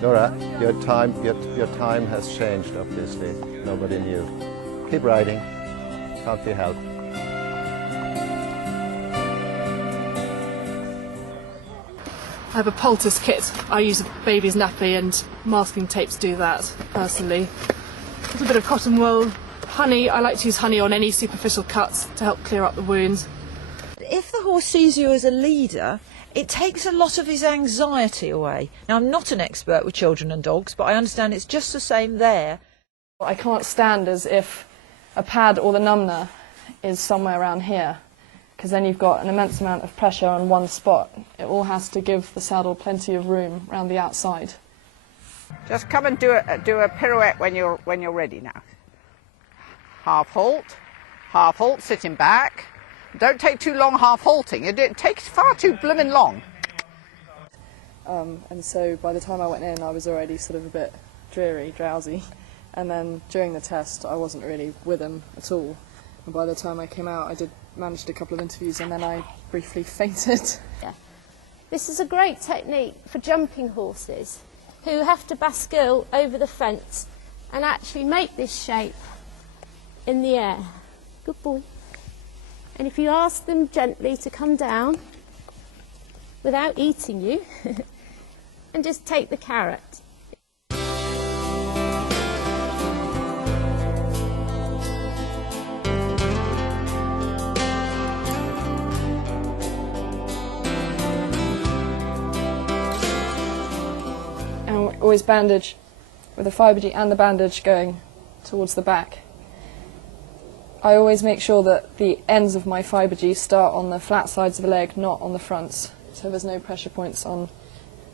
Nora, your time has changed, obviously. Nobody knew. Keep riding. Can't be helped. I have a poultice kit. I use a baby's nappy and masking tape to do that, personally. A little bit of cotton wool, honey. I like to use honey on any superficial cuts to help clear up the wounds. If the horse sees you as a leader, it takes a lot of his anxiety away. Now, I'm not an expert with children and dogs, but I understand it's just the same there. What I can't stand is if a pad or the numbner is somewhere around here, because then you've got an immense amount of pressure on one spot. It all has to give the saddle plenty of room around the outside. Just come and do a pirouette when you're ready now. Half halt, sitting back. Don't take too long half halting. It takes far too blooming long. And so by the time I went in, I was already sort of a bit dreary, drowsy. And then during the test, I wasn't really with him at all. And by the time I came out, I did managed a couple of interviews, and then I briefly fainted. Yeah. This is a great technique for jumping horses who have to bascule over the fence and actually make this shape in the air. Good boy. And if you ask them gently to come down without eating you and just take the carrot. And always bandage with the fibre and the bandage going towards the back. I always make sure that the ends of my fibre start on the flat sides of the leg, not on the fronts, so there's no pressure points on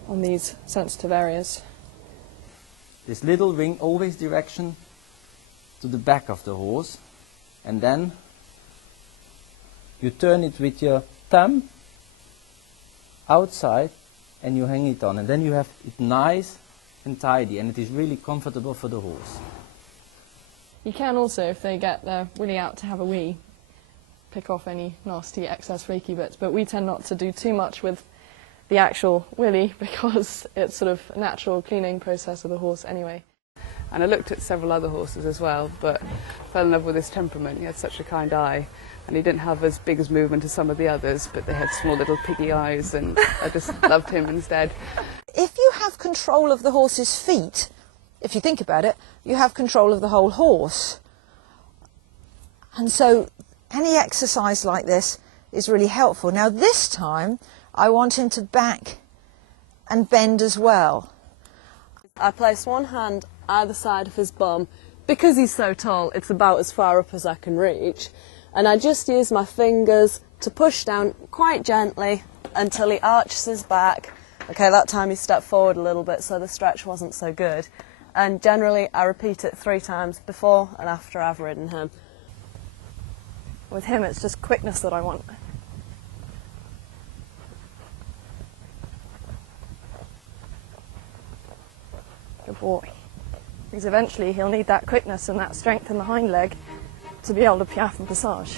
these sensitive areas. This little ring always direction to the back of the horse, and then you turn it with your thumb outside and you hang it on, and then you have it nice and tidy, and it is really comfortable for the horse. You can also, if they get their willy out to have a wee, pick off any nasty excess flaky bits, but we tend not to do too much with the actual willy because it's sort of a natural cleaning process of the horse anyway. And I looked at several other horses as well, but fell in love with his temperament. He had such a kind eye, and he didn't have as big as movement as some of the others, but they had small little piggy eyes, and I just loved him instead. If you have control of the horse's feet, if you think about it, you have control of the whole horse. And so any exercise like this is really helpful. Now this time I want him to back and bend as well. I place one hand either side of his bum. Because he's so tall, it's about as far up as I can reach. And I just use my fingers to push down quite gently until he arches his back. Okay, that time he stepped forward a little bit, so the stretch wasn't so good. And generally I repeat it 3 times before and after I've ridden him. With him it's just quickness that I want. Good boy. Because eventually he'll need that quickness and that strength in the hind leg to be able to piaffe and passage.